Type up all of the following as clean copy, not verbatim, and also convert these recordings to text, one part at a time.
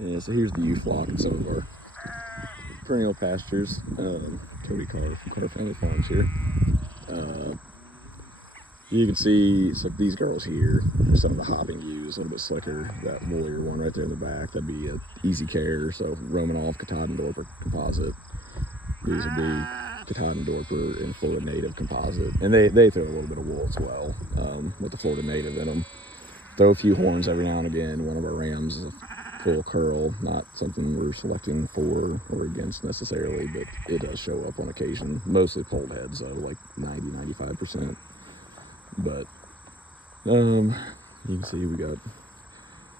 Yeah, so here's the youth flock and some of our perennial pastures. Cody Carter from Carter Family Farms here. You can see so these girls here are some of the hopping ewes, a little bit slicker. That woolier one right there in the back, that'd be a easy care. So Romanoff, Katahdin Dorper composite. These would be Katahdin Dorper and Florida Native composite. And they throw a little bit of wool as well, with the Florida Native in them. Throw a few horns every now and again. One of our rams is a full curl, not something we're selecting for or against necessarily, but it does show up on occasion. Mostly polled heads though, like 90-95%. But you can see we got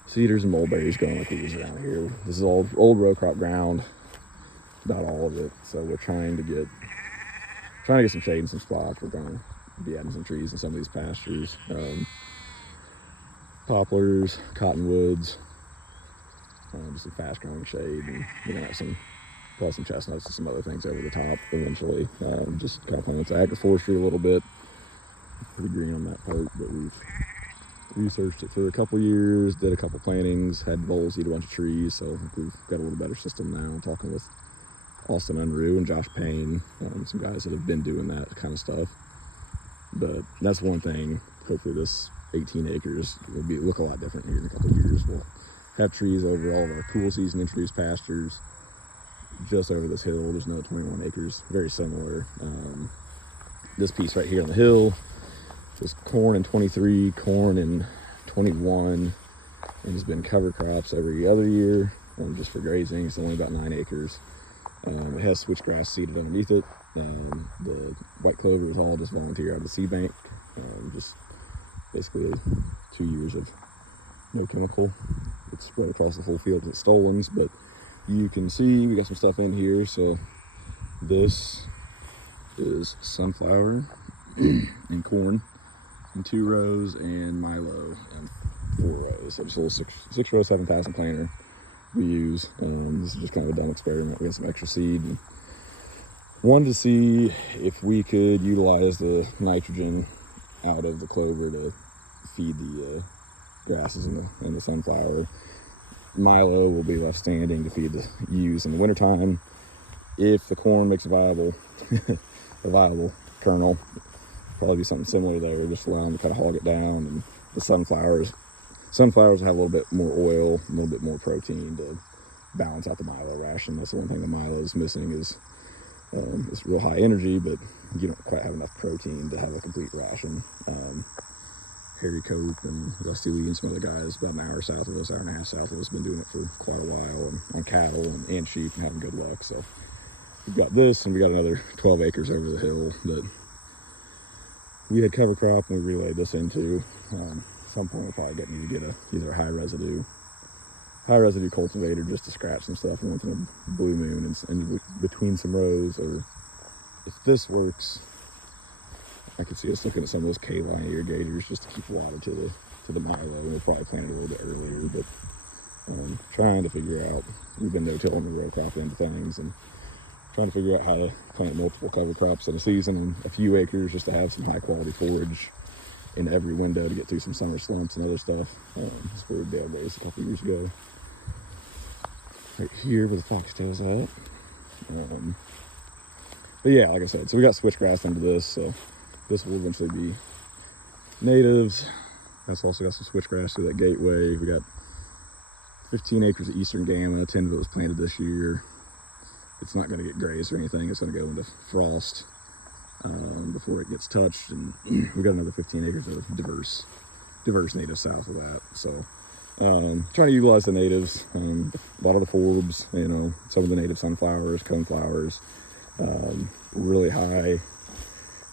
cedars and mulberries growing like weeds around here. This is old row crop ground, about all of it. So we're trying to get some shade in some spots. We're going to be adding some trees in some of these pastures. Poplars, cottonwoods, just some fast growing shade, and we're gonna have probably some chestnuts and some other things over the top eventually. Just complements agroforestry a little bit. Pretty green on that part, but we've researched it for a couple years, did a couple plantings, had voles eat a bunch of trees, so we've got a little better system now. I'm talking with Austin Unruh and Josh Payne, some guys that have been doing that kind of stuff. But that's one thing. Hopefully this 18 acres will look a lot different here in a couple of years. We'll have trees over all of our cool season introduced pastures. Just over this hill, there's another 21 acres, very similar. This piece right here on the hill was corn in 23, corn in 21, and has been cover crops every other year, just for grazing. It's only about 9 acres. It has switchgrass seeded underneath it. The white clover is all just volunteer out of the seed bank. Just basically 2 years of no chemical. It's spread across the whole field with stolons, but you can see we got some stuff in here. So this is sunflower and corn in 2 rows, and milo in 4 rows. So just a little 6 row 7,000 planter we use. This is just kind of a dumb experiment. We had some extra seed and wanted to see if we could utilize the nitrogen out of the clover to feed the grasses and the sunflower. Milo will be left standing to feed the ewes in the wintertime. If the corn makes a viable kernel, probably be something similar there, just allow them to kind of hog it down. And the sunflowers will have a little bit more oil, a little bit more protein to balance out the milo ration. That's the one thing the milo is missing is it's real high energy, but you don't quite have enough protein to have a complete ration. Harry Cope and Rusty Lee and some other guys about an hour south of us, hour and a half south of us, been doing it for quite a while on cattle and sheep and having good luck. So we've got this, and we got another 12 acres over the hill that we had cover crop and we relayed this into. At some point we'll probably need to get either a high residue cultivator just to scratch some stuff once in a blue moon and between some rows. Or if this works, I could see us looking at some of those K-line irrigators just to keep water to the milo. We'll probably plant it a little bit earlier, but trying to figure out, we've been no-tilling the row crop into things and trying to figure out how to plant multiple cover crops in a season and a few acres just to have some high quality forage in every window to get through some summer slumps and other stuff. That's where we bale raised a couple years ago. Right here where the foxtail's at. But yeah, like I said, so we got switchgrass under this, so this will eventually be natives. That's also got some switchgrass through that gateway. We got 15 acres of eastern gamma, 10 of it was planted this year. It's not going to get grazed or anything. It's going to go into frost before it gets touched. And we got another 15 acres of diverse natives south of that. So trying to utilize the natives, a lot of the forbs, some of the native sunflowers, coneflowers, really high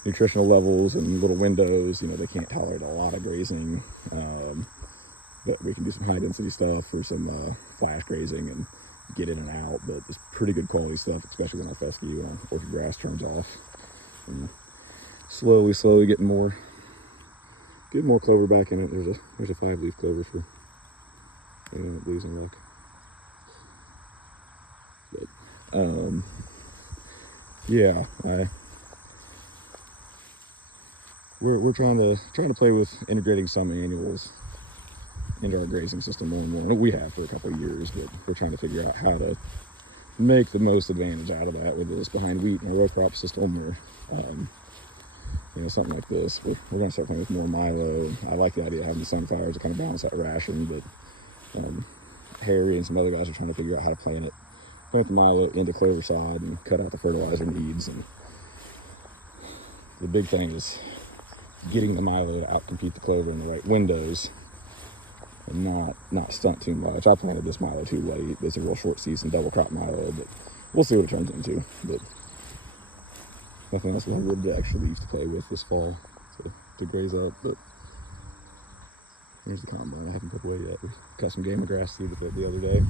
nutritional levels and little windows. They can't tolerate a lot of grazing, but we can do some high density stuff for some flash grazing and get in and out. But it's pretty good quality stuff, especially when our fescue and orchard grass turns off. And slowly getting more clover back in it. There's a 5-leaf clover for losing luck. But yeah, we're trying to play with integrating some annuals into our grazing system more and more. We have for a couple of years, but we're trying to figure out how to make the most advantage out of that, whether it's behind wheat in a row crop system or something like this. We're going to start playing with more milo. I like the idea of having the sunflowers to kind of balance that ration, but Harry and some other guys are trying to figure out how to plant the milo into clover side and cut out the fertilizer needs. And the big thing is getting the milo to outcompete the clover in the right windows and not stunt too much. I planted this milo too late. It's a real short season double crop milo, but we'll see what it turns into. But nothing else. We'll have wood extra leaves to play with this fall to graze up. But here's the combine. I haven't put away yet. We cut some game of grass seed with it the other day.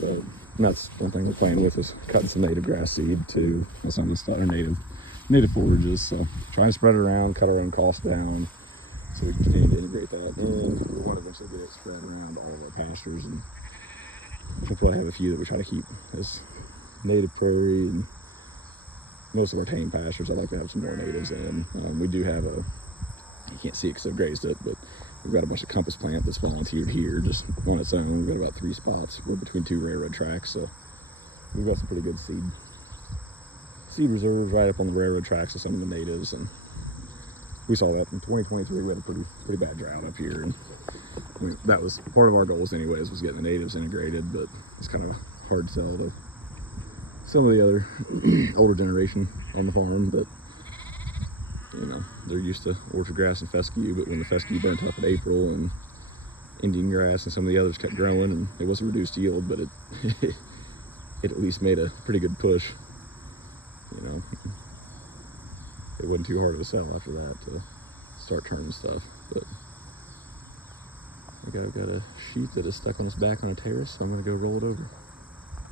But that's one thing we're playing with, is cutting some native grass seed too. Some of these are native forages. So trying to spread it around, cut our own costs down, so we can continue to integrate that in. We want to eventually get it spread around all of our pastures, and we'll probably have a few that we try to keep as native prairie, and most of our tame pastures I'd like to have some more natives in. We do have you can't see it because I've grazed it, but we've got a bunch of compass plant that's volunteered here just on its own. We've got about 3 spots. We're between 2 railroad tracks, so we've got some pretty good seed reserves right up on the railroad tracks of some of the natives. And we saw that in 2023. We had a pretty bad drought up here, and that was part of our goals anyways, was getting the natives integrated. But it's kind of hard to sell to some of the other older generation on the farm that they're used to orchard grass and fescue, but when the fescue burnt up in April and Indian grass and some of the others kept growing, and it was a reduced yield, but it it at least made a pretty good push. It wasn't too hard of a sell after that to start turning stuff. But I've got a sheep that is stuck on its back on a terrace, so I'm going to go roll it over.